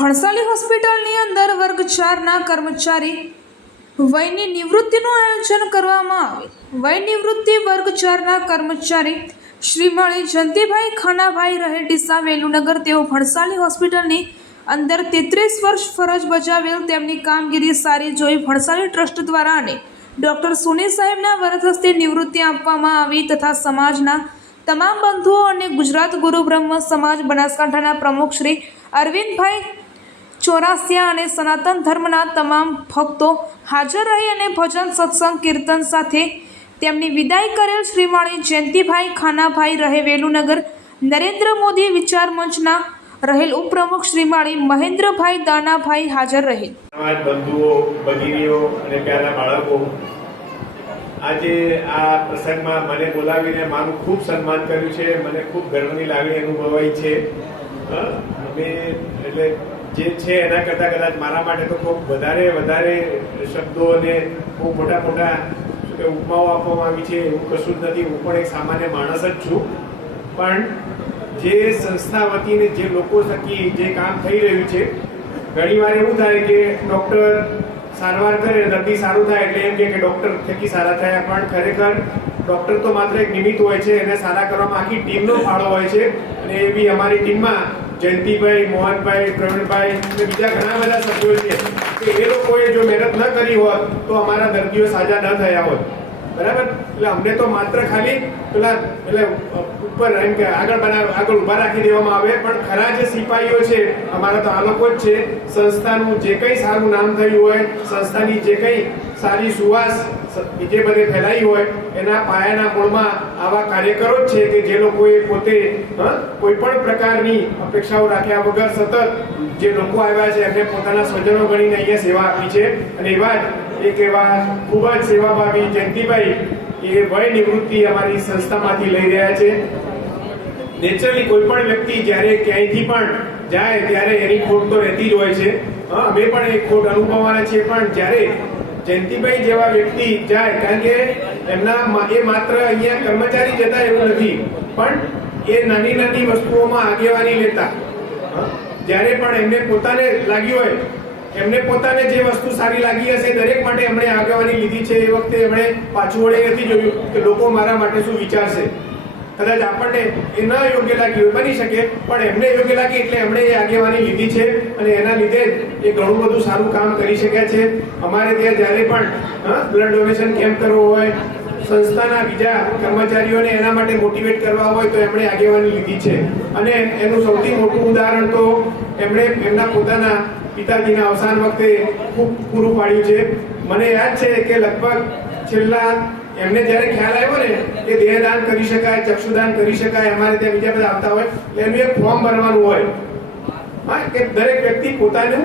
ભણસાલી હોસ્પિટલની અંદર વર્ગ ચારના કર્મચારી વયની નિવૃત્તિનું આયોજન કરવામાં આવે વય નિવૃત્તિ વર્ગ ચારના કર્મચારી શ્રીમળી જંતીભાઈ ખાનાભાઈ રહે ડીસા વેલુનગર. તેઓ ભણસાલી હોસ્પિટલની અંદર તેત્રીસ વર્ષ ફરજ બજાવેલ તેમની કામગીરી સારી જોઈ ભણસાલી ટ્રસ્ટ દ્વારા અને ડૉક્ટર સુની સાહેબના વરદ હસ્તે નિવૃત્તિ આપવામાં આવી તથા સમાજના તમામ બંધુઓ અને ગુજરાત ગુરુ બ્રહ્મ સમાજ બનાસકાંઠાના પ્રમુખ શ્રી અરવિંદભાઈ ચોરાસિયા અને સનાતન ધર્મના તમામ ભક્તો હાજર રહી અને ભજન, સત્સંગ, કીર્તન સાથે તેમની વિદાય કરેલ શ્રીમાળી જયંતિભાઈ ખાનાભાઈ રહે વેલુનગર, નરેન્દ્ર મોદી વિચાર મંચના રહેલ ઉપપ્રમુખ શ્રીમાળી મહેન્દ્રભાઈ દાનાભાઈ હાજર સમાજ, બંધુઓ, ભગીનીઓ અને પ્યારા બાળકો, આજે આ પ્રસંગમાં મને બોલાવીને મારું ખૂબ સન્માન કર્યું છે. મને ખૂબ ગર્વની લાગણી અનુભવાઈ છે. અમે એટલે જે છે એના કરતાં કદાચ મારા માટે તો ખૂબ વધારે વધારે શબ્દો અને ખૂબ મોટા મોટા કે, ઉપમાઓ આપવામાં આવી છે એવું કશું જ નથી. હું પણ એક સામાન્ય માણસ જ છું. પણ જે સંસ્થા વતીને જે લોકો થકી જે કામ થઈ રહ્યું છે, ઘણીવાર એવું થાય કે ડૉક્ટર સારવાર કરે, દર્દી સારું થાય એટલે એમ કે ડૉક્ટર થકી સારા થયા. પણ ખરેખર ડૉક્ટર તો માત્ર એક નિમિત્ત હોય છે, એને સારા કરવામાં આખી ટીમનો ફાળો હોય છે. અને એ બી અમારી ટીમમાં જયંતિભાઈ, મોહનભાઈ, પ્રવીણભાઈ અને બીજા ઘણા બધા સભ્યો છે કે એ લોકોએ જો મહેનત ન કરી હોત, તો અમારા દર્દીઓ સાજા ન થયા હોત. બરાબર? એટલે અમને તો માત્ર ખાલી પેલા, એટલે ઉપર એમ કે આગળ બનાવ આગળ ઊભા રાખી દેવામાં આવે, પણ ખરા જે સિપાહીઓ છે, અમારા તો આ લોકો જ છે. સંસ્થાનું જે કંઈ સારું નામ થયું હોય, સંસ્થાની જે કંઈ સારી સુવાસ બીજે બધે ફેલાઈ હોય, એના પાયાના મૂળમાં આવા કાર્યકરો જ છે કે જે લોકોએ પોતે કોઈ પણ પ્રકારની અપેક્ષાઓ રાખ્યા વગર સતત જે લોકો આવ્યા છે, એમને પોતાના સ્વજનો ગણીને અહીંયા સેવા આપી છે. અને એવા જ એક એવા ખૂબ જ સેવાભાવી જયંતિભાઈ એ વય નિવૃત્તિ અમારી સંસ્થામાંથી લઈ રહ્યા છે. નેચરલી કોઈ પણ વ્યક્તિ જ્યારે ક્યાંયથી પણ જાય, ત્યારે એની ખોટ તો રહેતી જ હોય છે. અમે પણ એ ખોટ અનુભવવાના છીએ, પણ જ્યારે જયંતિભાઈ જેવા વ્યક્તિ જાય, કારણ કે એમના એ માત્ર અહીંયા કર્મચારી જતા એવું નથી. પણ એ નાની નાની વસ્તુઓમાં આગેવાની લેતા. જ્યારે પણ એમને પોતાને લાગ્યું હોય, એમને પોતાને જે વસ્તુ સારી લાગી હશે, દરેક માટે એમણે આગેવાની લીધી છે. એ વખતે એમણે પાછું વળે નથી જોયું કે લોકો મારા માટે શું વિચારશે. કદાચ આપણને એ ન યોગ્ય હોય, બની શકે પણ એમને યોગ્ય લાગી એટલે એમણે એ આગેવાની લીધી છે અને એના લીધે એ ઘણું બધું સારું કામ કરી શક્યા છે. અમારે ત્યાં જ્યારે પણ બ્લડ ડોનેશન કેમ્પ કરવો હોય સંસ્થાના બીજા કર્મચારીઓને એના માટે મોટિવેટ કરવા હોય તો એમણે આગેવાની લીધી છે. અને એનું સૌથી મોટું ઉદાહરણ તો એમણે એમના પોતાના પિતાજીના અવસાન વખતે ખૂબ પૂરું પાડ્યું છે. મને યાદ છે કે લગભગ છેલ્લા એમને જ્યારે ખ્યાલ આવ્યો ને કે દેહદાન કરી શકાય, ચક્ષુદાન કરી શકાય, અમારે ત્યાં બીજા બધા આવતા હોય એટલે એનું એક ફોર્મ ભરવાનું હોય. કે દરેક વ્યક્તિ પોતાનું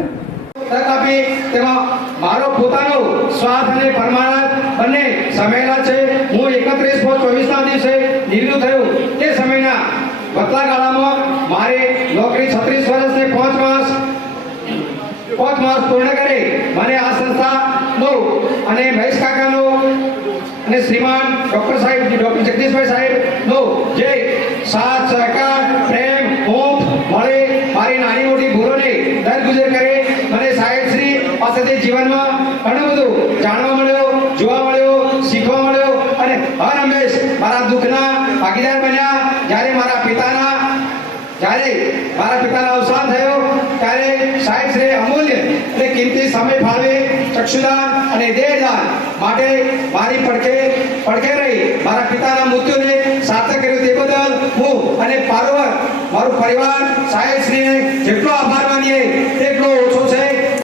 આપી તેમાં મારો પોતાનો સ્વાર્થ અને પરમાનંદ બંને સમેલા છે. હું એકત્રીસ ચોવીસના દિવસે નિવૃત્ત થયો. તે સમયના વધતા ગાળામાં મારે નોકરી છત્રીસ વર્ષને પાંચ માસ પાંચ માસ પૂર્ણ કરી. મને આ સંસ્થાનો અને મહેશ કાકાનો અને શ્રીમાન ડોક્ટર સાહેબ ડોક્ટર જગદીશભાઈ સાહેબનો જે સાથ, સહકાર, પ્રેમ હોપ મળે. મારી નાની મોટી ભૂલોને દર ગુજર કરે. મને સાહેબ શ્રી પાસેથી જીવનમાં ઘણું બધું જાણવા મળ્યો, જોવા મળ્યો, શીખવા મળ્યો. અને હર હંમેશ મારા દુઃખના ભાગીદાર બન્યા. જ્યારે મારા પિતાના, જ્યારે મારા પિતાનો અવસાન થયો, ત્યારે સાહેબ શ્રી અમૂલ્ય અને કિંમતી સમય ફાળવે. ચક્ષુદાન અને દેહદાન માટે મારી પડખે પડખે રહી મારા પિતાના મૃત્યુને સાર્થક કર્યું તે બદલ હું અને પારોવર મારું પરિવાર, સાહેબ શ્રીને